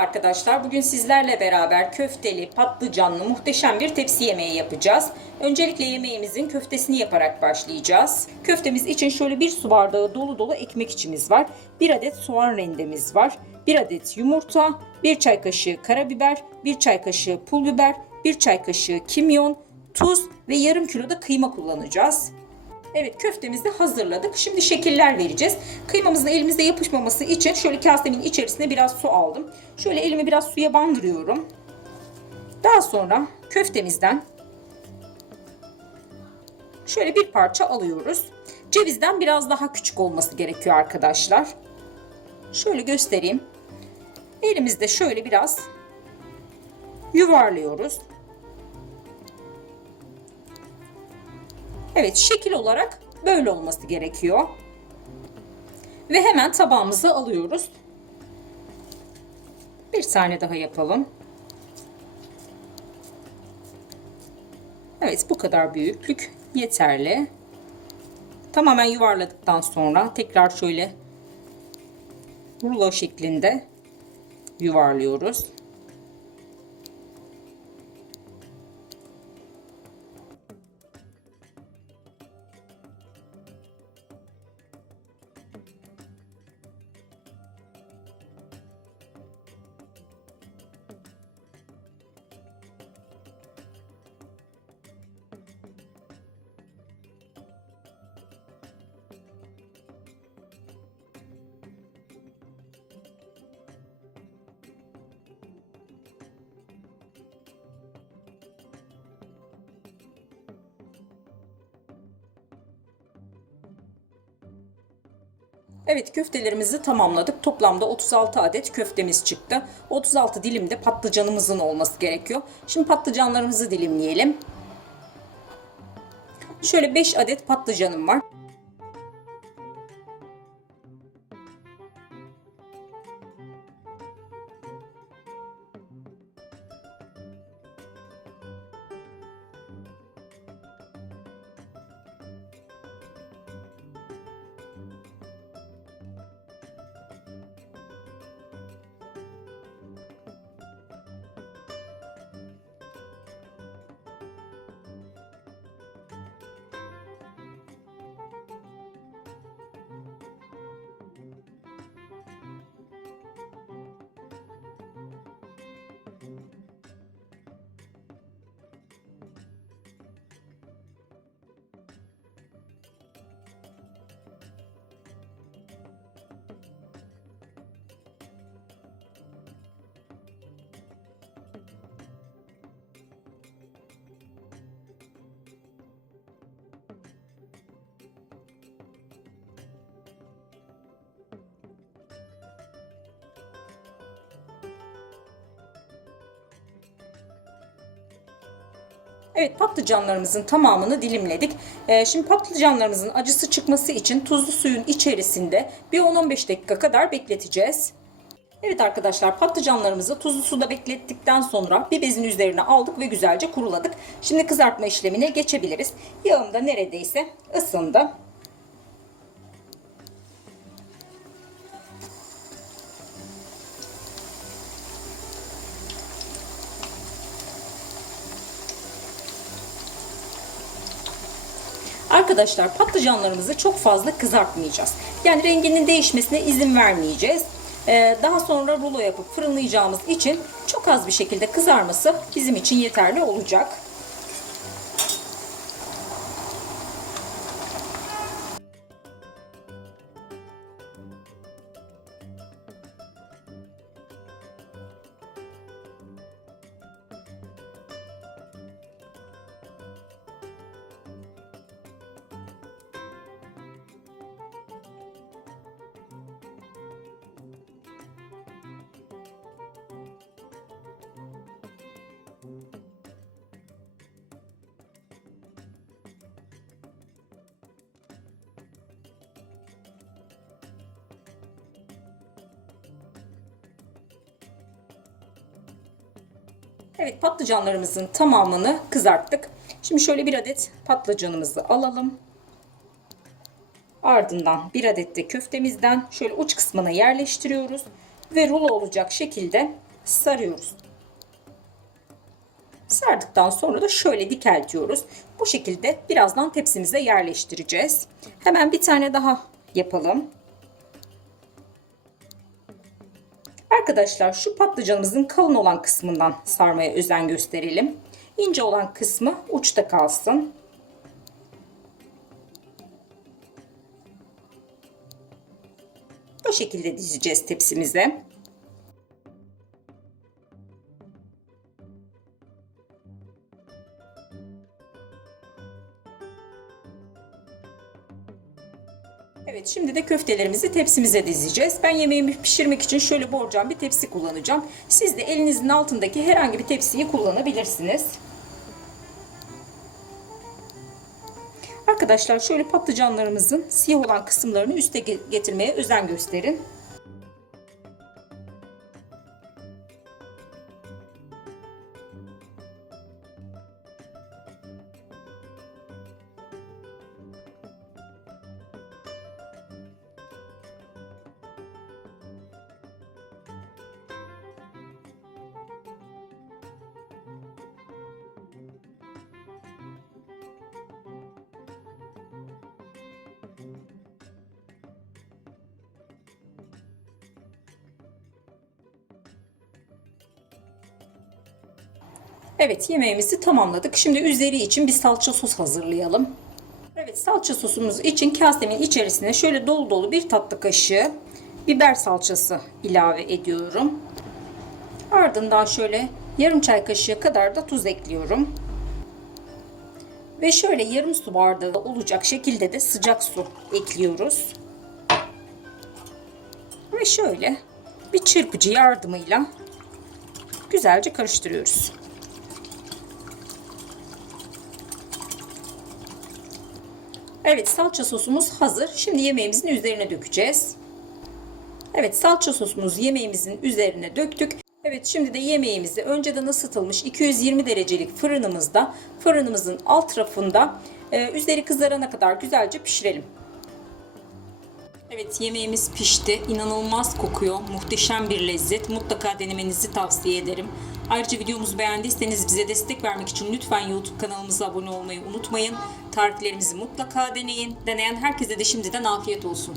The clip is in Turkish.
arkadaşlar. Bugün sizlerle beraber köfteli, patlıcanlı muhteşem bir tepsi yemeği yapacağız. Öncelikle yemeğimizin köftesini yaparak başlayacağız. Köftemiz için şöyle bir su bardağı dolu dolu ekmek içimiz var. Bir adet soğan rendemiz var. Bir adet yumurta, bir çay kaşığı karabiber, bir çay kaşığı pul biber, bir çay kaşığı kimyon, tuz ve yarım kilo da kıyma kullanacağız. Evet köftemizi hazırladık. Şimdi şekiller vereceğiz. Kıymamızın elimizde yapışmaması için şöyle kasemin içerisine biraz su aldım. Şöyle elimi biraz suya bandırıyorum. Daha sonra köftemizden şöyle bir parça alıyoruz. Cevizden biraz daha küçük olması gerekiyor arkadaşlar. Şöyle göstereyim. Elimizde şöyle biraz yuvarlıyoruz. Evet şekil olarak böyle olması gerekiyor. Ve hemen tabağımıza alıyoruz. Bir tane daha yapalım. Evet bu kadar büyüklük yeterli. Tamamen yuvarladıktan sonra tekrar şöyle rulo şeklinde yuvarlıyoruz. Evet köftelerimizi tamamladık. Toplamda 36 adet köftemiz çıktı. 36 dilim de patlıcanımızın olması gerekiyor. Şimdi patlıcanlarımızı dilimleyelim. Şöyle 5 adet patlıcanım var. Evet patlıcanlarımızın tamamını dilimledik. Ee, şimdi patlıcanlarımızın acısı çıkması için tuzlu suyun içerisinde bir 10-15 dakika kadar bekleteceğiz. Evet arkadaşlar patlıcanlarımızı tuzlu suda beklettikten sonra bir bezin üzerine aldık ve güzelce kuruladık. Şimdi kızartma işlemine geçebiliriz. Yağım da neredeyse ısındı. Arkadaşlar patlıcanlarımızı çok fazla kızartmayacağız. Yani renginin değişmesine izin vermeyeceğiz. Ee, daha sonra rulo yapıp fırınlayacağımız için çok az bir şekilde kızarması bizim için yeterli olacak. Evet patlıcanlarımızın tamamını kızarttık. Şimdi şöyle bir adet patlıcanımızı alalım. Ardından bir adet de köftemizden şöyle uç kısmına yerleştiriyoruz. Ve rulo olacak şekilde sarıyoruz. Sardıktan sonra da şöyle dikeltiyoruz. Bu şekilde birazdan tepsimize yerleştireceğiz. Hemen bir tane daha yapalım. Arkadaşlar şu patlıcanımızın kalın olan kısmından sarmaya özen gösterelim. İnce olan kısmı uçta kalsın. Bu şekilde dizeceğiz tepsimize. Evet şimdi de köftelerimizi tepsimize dizeceğiz. Ben yemeğimi pişirmek için şöyle borcam bir tepsi kullanacağım. Siz de elinizin altındaki herhangi bir tepsiyi kullanabilirsiniz. Arkadaşlar şöyle patlıcanlarımızın siyah olan kısımlarını üste getirmeye özen gösterin. Evet yemeğimizi tamamladık. Şimdi üzeri için bir salça sos hazırlayalım. Evet salça sosumuz için kasemin içerisine şöyle dolu dolu bir tatlı kaşığı biber salçası ilave ediyorum. Ardından şöyle yarım çay kaşığı kadar da tuz ekliyorum. Ve şöyle yarım su bardağı olacak şekilde de sıcak su ekliyoruz. Ve şöyle bir çırpıcı yardımıyla güzelce karıştırıyoruz. Evet salça sosumuz hazır. Şimdi yemeğimizin üzerine dökeceğiz. Evet salça sosumuz yemeğimizin üzerine döktük. Evet şimdi de yemeğimizi önceden ısıtılmış 220 derecelik fırınımızda fırınımızın alt tarafında e, üzeri kızarana kadar güzelce pişirelim. Evet yemeğimiz pişti. İnanılmaz kokuyor. Muhteşem bir lezzet. Mutlaka denemenizi tavsiye ederim. Ayrıca videomuzu beğendiyseniz bize destek vermek için lütfen YouTube kanalımıza abone olmayı unutmayın. Tariflerimizi mutlaka deneyin. Deneyen herkese de şimdiden afiyet olsun.